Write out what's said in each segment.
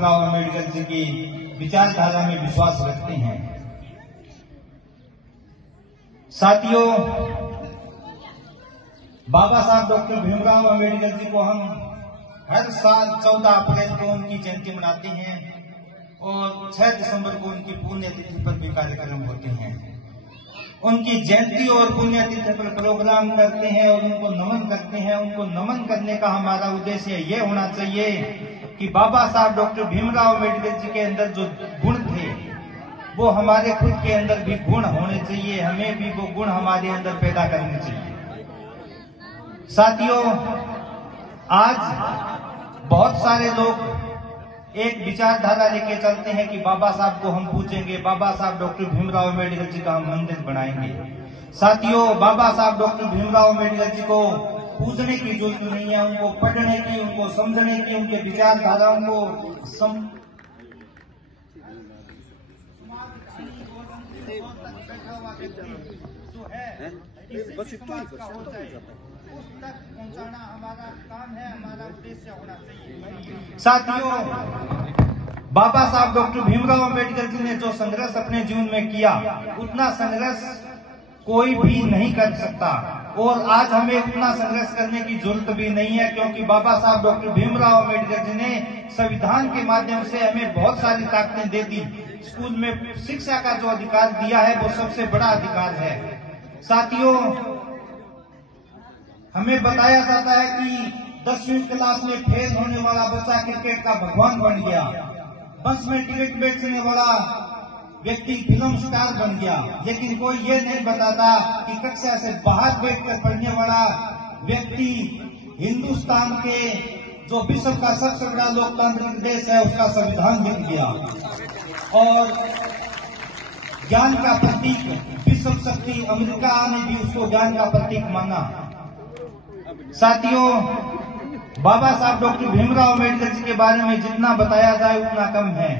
भीमराव अम्बेडकर जी की विचारधारा में विश्वास रखते हैं। साथियों, बाबा साहब डॉक्टर भीमराव अम्बेडकर जी को हम हर साल 14 अप्रैल को उनकी जयंती मनाते हैं और 6 दिसंबर को उनकी पुण्यतिथि पर भी कार्यक्रम होते हैं। उनकी जयंती और पुण्यतिथि पर प्रोग्राम करते हैं और उनको नमन करते हैं। उनको नमन करने का हमारा उद्देश्य ये होना चाहिए कि बाबा साहब डॉक्टर भीमराव अम्बेडकर जी के अंदर जो गुण थे वो हमारे खुद के अंदर भी गुण होने चाहिए, हमें भी वो गुण हमारे अंदर पैदा करने चाहिए। साथियों, आज बहुत सारे लोग एक विचारधारा लेके चलते हैं कि बाबा साहब को हम पूजेंगे, बाबा साहब डॉक्टर भीमराव अम्बेडकर जी का हम मंदिर बनाएंगे। साथियों, बाबा साहब डॉक्टर भीमराव अम्बेडकर जी को पूजने की जरूरत नहीं है, उनको पढ़ने की, उनको समझने की, उनके विचारधाराओं को जो है पहुंचाना हमारा काम है, हमारा उद्देश्य होना चाहिए। साथियों, बाबा साहब डॉक्टर भीमराव अम्बेडकर जी ने जो संघर्ष अपने जीवन में किया उतना संघर्ष कोई भी नहीं कर सकता और आज हमें उतना संघर्ष करने की जरूरत भी नहीं है, क्योंकि बाबा साहब डॉक्टर भीमराव अम्बेडकर जी ने संविधान के माध्यम से हमें बहुत सारी ताकतें दे दी। स्कूल में शिक्षा का जो अधिकार दिया है वो सबसे बड़ा अधिकार है। साथियों, हमें बताया जाता है कि 10वीं क्लास में फेल होने वाला बच्चा क्रिकेट का भगवान बन गया, बस में टिकट बेचने वाला व्यक्ति फिल्म स्टार बन गया, लेकिन कोई ये नहीं बताता कि कक्षा से बाहर बैठकर पढ़ने वाला व्यक्ति हिंदुस्तान के जो विश्व का सबसे बड़ा लोकतांत्रिक देश है उसका संविधान लिख गया और ज्ञान का प्रतीक विश्व शक्ति अमेरिका ने भी उसको ज्ञान का प्रतीक माना। साथियों, बाबा साहब डॉक्टर भीमराव अम्बेडकर जी के बारे में जितना बताया जाए उतना कम है।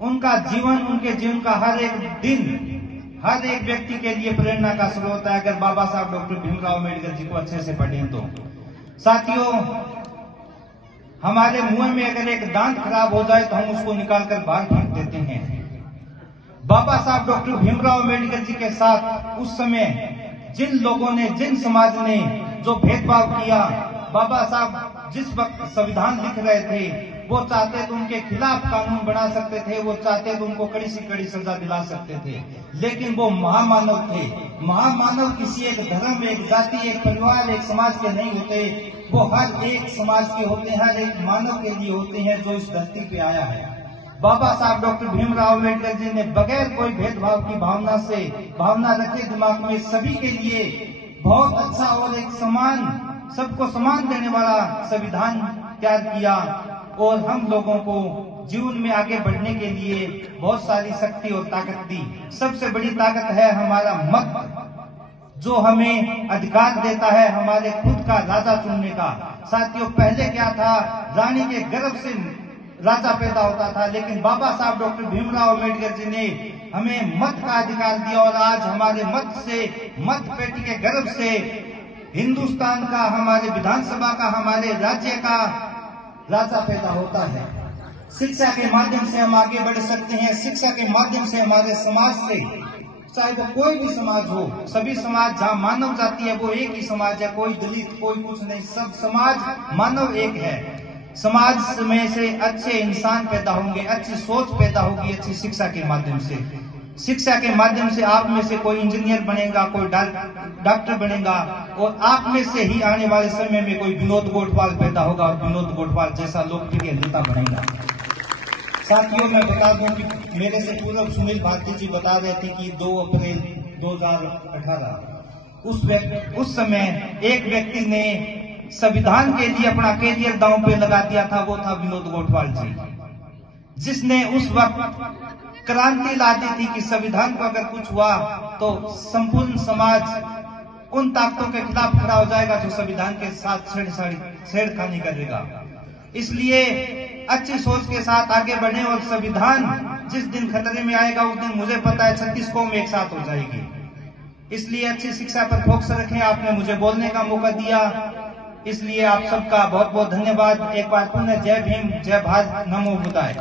उनका जीवन, उनके जीवन का हर एक दिन हर एक व्यक्ति के लिए प्रेरणा का स्रोत है अगर बाबा साहब डॉक्टर भीमराव अम्बेडकर जी को अच्छे से पढ़ें तो। साथियों, हमारे मुंह में अगर एक दांत खराब हो जाए तो हम उसको निकालकर बाहर फेंक देते हैं। बाबा साहब डॉक्टर भीमराव अम्बेडकर जी के साथ उस समय जिन लोगों ने, जिन समाज ने जो भेदभाव किया, बाबा साहब जिस वक्त संविधान लिख रहे थे वो चाहते तो उनके खिलाफ कानून बना सकते थे, वो चाहते तो उनको कड़ी से कड़ी सजा दिला सकते थे, लेकिन वो महामानव थे। महामानव किसी एक धर्म, एक जाति, एक परिवार, एक समाज के नहीं होते, वो हर एक समाज के होते हैं, हर एक मानव के लिए होते हैं जो इस धरती पे आया है। बाबा साहब डॉक्टर भीमराव अम्बेडकर जी ने बगैर कोई भेदभाव की भावना रखे दिमाग में सभी के लिए बहुत अच्छा और एक समान, सबको समान देने वाला संविधान तैयार किया और हम लोगों को जीवन में आगे बढ़ने के लिए बहुत सारी शक्ति और ताकत दी। सबसे बड़ी ताकत है हमारा मत, जो हमें अधिकार देता है हमारे खुद का राजा चुनने का। साथियों, पहले क्या था, रानी के गर्भ से राजा पैदा होता था, लेकिन बाबा साहब डॉक्टर भीमराव अम्बेडकर जी ने हमें मत का अधिकार दिया और आज हमारे मत से, मत पेटी के गर्भ से हिंदुस्तान का, हमारे विधानसभा का, हमारे राज्य का राजा पैदा होता है। शिक्षा के माध्यम से हम आगे बढ़ सकते हैं। शिक्षा के माध्यम से हमारे समाज से, चाहे वो कोई भी समाज हो, सभी समाज जहाँ मानव जाति है वो एक ही समाज है, कोई दलित, कोई कुछ नहीं, सब समाज मानव एक है। समाज में से अच्छे इंसान पैदा होंगे, अच्छी सोच पैदा होगी अच्छी शिक्षा के माध्यम से। शिक्षा के माध्यम से आप में से कोई इंजीनियर बनेगा, कोई डॉक्टर बनेगा और आप में से ही आने वाले समय में कोई विनोद गोठवाल पैदा होगा और विनोद गोठवाल जैसा लोकप्रिय नेता बनेगा। साथियों, मैं बता दूं कि मेरे से पूर्व सुनील भारती जी बता रहे थे कि 2 अप्रैल 2018 उस समय एक व्यक्ति ने संविधान के लिए अपना कैरियर दांव पे लगा दिया था, वो था विनोद गोठवाल जी, जिसने उस वक्त क्रांति ला दी थी कि संविधान को अगर कुछ हुआ तो संपूर्ण समाज उन ताकतों के खिलाफ खड़ा हो जाएगा जो संविधान के साथ छेड़खानी करेगा। इसलिए अच्छी सोच के साथ आगे बढ़े और संविधान जिस दिन खतरे में आएगा उस दिन मुझे पता है 36 कौम एक साथ हो जाएगी। इसलिए अच्छी शिक्षा पर फोकस रखें। आपने मुझे बोलने का मौका दिया, इसलिए आप सबका बहुत बहुत धन्यवाद। एक बार पुनः जय भीम, जय भारत, नमो बुद्धाय।